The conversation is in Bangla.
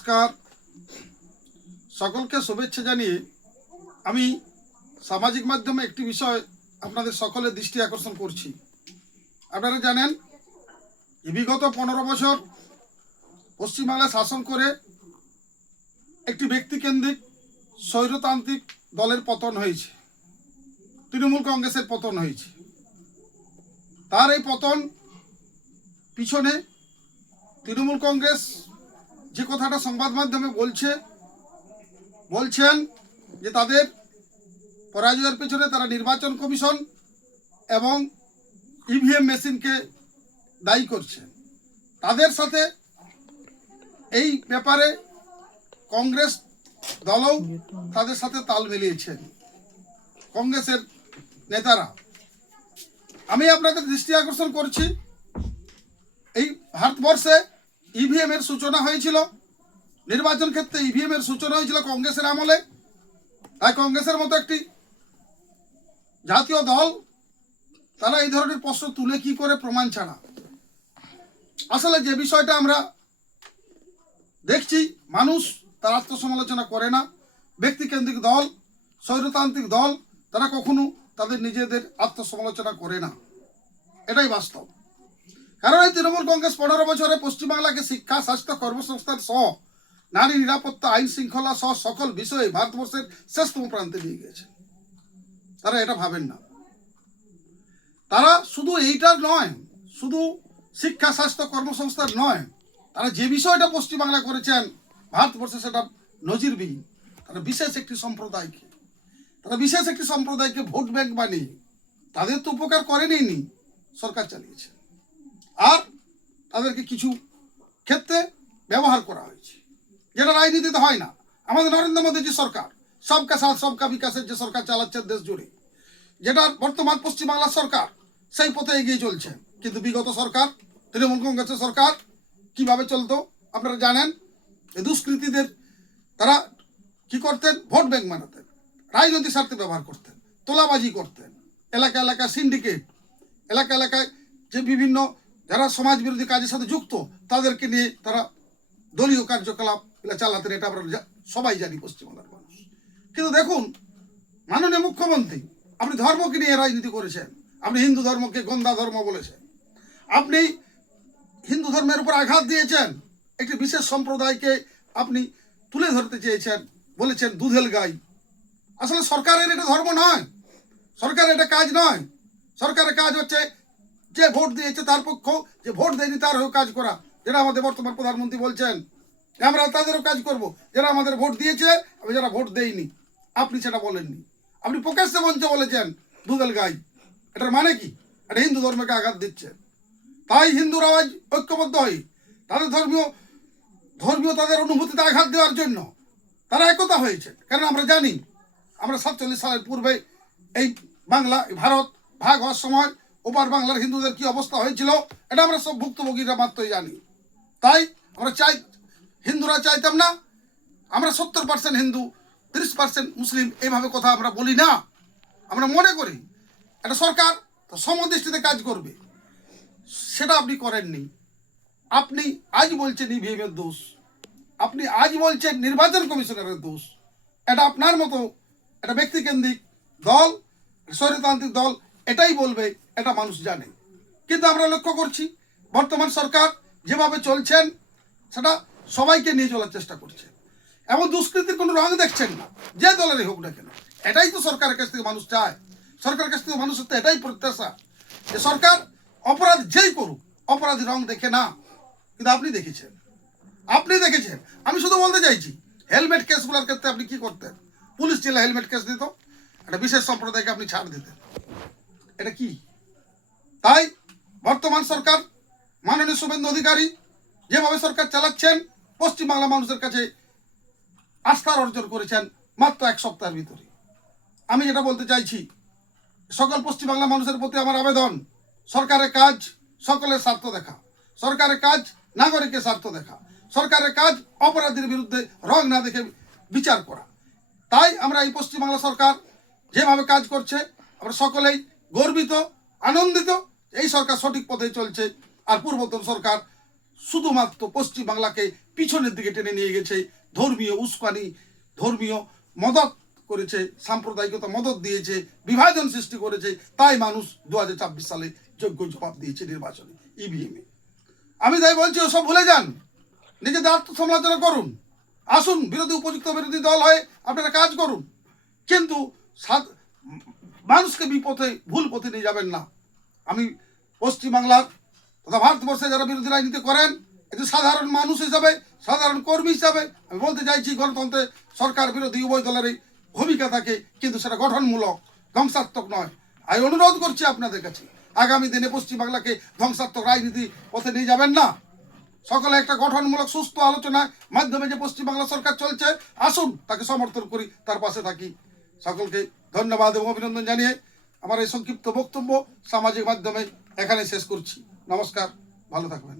নমস্কার, সকলকে শুভেচ্ছা জানিয়ে আমি সামাজিক মাধ্যমে একটি বিষয় আপনাদের সকলের দৃষ্টি আকর্ষণ করছি। আপনারা জানেন বিগত 15 বছর পশ্চিমবাংলায় শাসন করে একটি ব্যক্তিকেন্দ্রিক স্বৈরতান্ত্রিক দলের পতন হয়েছে, তৃণমূল কংগ্রেসের পতন হয়েছে। তার এই পতন পিছনে তৃণমূল কংগ্রেস যে কথাটা সংবাদ মাধ্যমে বলছেন যে তাদের পরাজয়ের পেছনে তারা নির্বাচন কমিশন এবং ইভিএম মেশিনকে দায়ী করছে। তাদের সাথে এই ব্যাপারে কংগ্রেস দলও তাদের সাথে তাল মিলিয়েছেন, কংগ্রেসের নেতারা। আমি আপনাদের দৃষ্টি আকর্ষণ করছি, এই ভারতবর্ষে ইভিএম এর সূচনা হয়েছিল, নির্বাচন ক্ষেত্রে ইভিএম এর সূচনা হয়েছিল কংগ্রেসের আমলে। তাই কংগ্রেসের মতো একটি জাতীয় দল তারা এই ধরনের প্রশ্ন তুলে কি করে প্রমাণ ছাড়া? আসলে যে বিষয়টা আমরা দেখছি, মানুষ তার আত্মসমালোচনা করে না। ব্যক্তিকেন্দ্রিক দল, স্বৈরতান্ত্রিক দল, তারা কখনো তাদের নিজেদের আত্মসমালোচনা করে না, এটাই বাস্তব। কারণ এই তৃণমূল কংগ্রেস 15 বছরে পশ্চিমবাংলাকে শিক্ষা, স্বাস্থ্য, কর্মসংস্থান সহ নারী নিরাপত্তা, আইন শৃঙ্খলা সহ সকল বিষয়ে ভারতবর্ষের শেষতম প্রান্তে নিয়ে গেছে। তারা এটা ভাবেন না। তারা শুধু এইটার নয়, শুধু শিক্ষা, স্বাস্থ্য, কর্মসংস্থান নয়, তারা যে বিষয়টা পশ্চিমবাংলা করেছেন ভারতবর্ষে সেটা নজিরবিহীন। তারা বিশেষ একটি সম্প্রদায়কে ভোট ব্যাংক বানিয়ে তাদের তো উপকার করেনি, সরকার চালিয়েছে। আর তাদেরকে কিছু ক্ষেত্রে ব্যবহার করা হয়েছে, যেটা রাজনীতিতে হয় না। আমাদের নরেন্দ্র মোদী যে সরকার, সবকা সাথ সবকা বিকাশের যে সরকার চালাচ্ছেন দেশ জুড়ে, যেটা বর্তমান পশ্চিমবাংলার সরকার, সেই পথে এগিয়ে চলছে। কিন্তু বিগত সরকার, তৃণমূল কংগ্রেসের সরকার কিভাবে চলতো আপনারা জানেন। এই দুষ্কৃতীদের তারা কি করতেন? ভোট ব্যাংক বানাতেন, রাজনৈতিক স্বার্থে ব্যবহার করতেন, তোলাবাজি করতেন। এলাকা এলাকায় সিন্ডিকেট, এলাকা এলাকায় যে বিভিন্ন যারা সমাজ বিরোধী কাজের সাথে যুক্ত, তাদেরকে নিয়ে তারা দলীয় কার্যকলাপ চালাতেন। এটা আমরা সবাই জানি পশ্চিমবাংলার মানুষ। কিন্তু দেখুন, মাননীয় মুখ্যমন্ত্রী, আপনি ধর্মকে নিয়ে রাজনীতি করেছেন। আপনি হিন্দু ধর্মকে গন্ধা ধর্ম বলেছেন, আপনি হিন্দু ধর্মের উপর আঘাত দিয়েছেন, একটি বিশেষ সম্প্রদায়কে আপনি তুলে ধরতে চেয়েছেন, বলেছেন দুধেল গাই। আসলে সরকারের এটা ধর্ম নয়, সরকারের এটা কাজ নয়। সরকারের কাজ হচ্ছে যে ভোট দিয়েছে তার পক্ষ, যে ভোট দেয়নি তার হয়ে কাজ করা। যেটা আমাদের বর্তমান প্রধানমন্ত্রী বলছেন, আমরা তাদেরও কাজ করব যারা আমাদের ভোট দিয়েছে এবং যারা ভোট দেয়নি। আপনি সেটা বলেননি, আপনি প্রকাশ্যে মঞ্চে বলেছেন দুধেল গাই। এটার মানে কি? এটা হিন্দু ধর্মকে আঘাত দিচ্ছে। তাই হিন্দুরা আজ ঐক্যবদ্ধ হয়ে তাদের ধর্মীয় তাদের অনুভূতিতে আঘাত দেওয়ার জন্য তারা একতা হয়েছে। কারণ আমরা জানি, আমরা 47 সালের পূর্বে এই বাংলা ভারত ভাগ হওয়ার সময় ওপার বাংলার হিন্দুদের কি অবস্থা হয়েছিল, এটা আমরা সব ভুক্তভোগীরা মাত্রই জানি। তাই আমরা হিন্দুরা চাইতাম না আমরা 70% হিন্দু, 30% মুসলিম, এইভাবে কথা আমরা বলি না। আমরা মনে করি একটা সরকার সমদৃষ্টিতে কাজ করবে, সেটা আপনি করেননি। আপনি আজ বলছেন ইভিএমের দোষ, আপনি আজ বলছেন নির্বাচন কমিশনের দোষ। এটা আপনার মতো একটা ব্যক্তিকেন্দ্রিক দল, স্বৈরতান্ত্রিক দল এটাই বলবে, এটা মানুষ জানে। কিন্তু আমরা লক্ষ্য করছি বর্তমান সরকার যেভাবে চলছেন সেটা সবাইকে নিয়ে চলার চেষ্টা করছে, এমন দুষ্কৃতির কোনো রং দেখছেন না, যে দলেরই হোক না কেন। এটাই তো সরকারের কাছ থেকে মানুষ চায়, সরকারের কাছ থেকে মানুষের তো এটাই প্রত্যাশা যে সরকার অপরাধ যেই করুক অপরাধী রং দেখে না। কিন্তু আপনি দেখেছেন। আমি শুধু বলতে চাইছি, হেলমেট কেসগুলোর ক্ষেত্রে আপনি কি করতেন? পুলিশ জেলা হেলমেট কেস দিত, একটা বিশেষ সম্প্রদায়কে আপনি ছাড় দিতেন। এটা কি? তাই বর্তমান সরকার, মাননীয় শুভেন্দু অধিকারী যেভাবে সরকার চালাচ্ছেন, পশ্চিমবাংলা মানুষের কাছে আস্থার অর্জন করেছেন মাত্র 1 সপ্তাহের ভিতরে। আমি যেটা বলতে চাইছি, সকল পশ্চিমবাংলা মানুষের প্রতি আমার আবেদন, সরকারের কাজ সকলের স্বার্থ দেখা, সরকারের কাজ নাগরিকের স্বার্থ দেখা, সরকারের কাজ অপরাধীর বিরুদ্ধে রং না দেখে বিচার করা। তাই আমরা এই পশ্চিমবাংলা সরকার যেভাবে কাজ করছে আমরা সকলেই গর্বিত, আনন্দিত। এই সরকার সঠিক পথে চলছে। আর পূর্বতন সরকার শুধুমাত্র পশ্চিমবাংলাকে পিছনের দিকে টেনে নিয়ে গেছে, ধর্মীয় উস্কানি, ধর্মীয় মদত করেছে, সাম্প্রদায়িকতা মদত দিয়েছে, বিভাজন সৃষ্টি করেছে। তাই মানুষ 2024 সালে যোগ্য জবাব দিয়েছে নির্বাচনে, ইভিএমে। আমি তাই বলছি, ওসব ভুলে যান, নিজেদের আত্মসমালোচনা করুন, আসুন বিরোধী উপযুক্ত বিরোধী দল হয়ে আপনারা কাজ করুন, কিন্তু মানুষকে বিপথে ভুল পথে নিয়ে যাবেন না। আমি পশ্চিমবাংলার তথা ভারতবর্ষে যারা বিরোধী রাজনীতি করেন, একজন সাধারণ মানুষ হিসাবে, সাধারণ কর্মী হিসাবে আমি বলতে চাইছি, গণতন্ত্রে সরকার বিরোধী উভয় দলেরই ভূমিকা থাকে, কিন্তু সেটা গঠনমূলক, ধ্বংসাত্মক নয়। আমি অনুরোধ করছি আপনাদের কাছে, আগামী দিনে পশ্চিমবাংলাকে ধ্বংসাত্মক রাজনীতি পথে নিয়ে যাবেন না। সকলে একটা গঠনমূলক সুস্থ আলোচনার মাধ্যমে যে পশ্চিমবাংলা সরকার চলছে, আসুন তাকে সমর্থন করি, তার পাশে থাকি। সকলকে ধন্যবাদ এবং অভিনন্দন জানিয়ে আমার এই সংক্ষিপ্ত বক্তব্য সামাজিক মাধ্যমে এখানে শেষ করছি। নমস্কার, ভালো থাকবেন।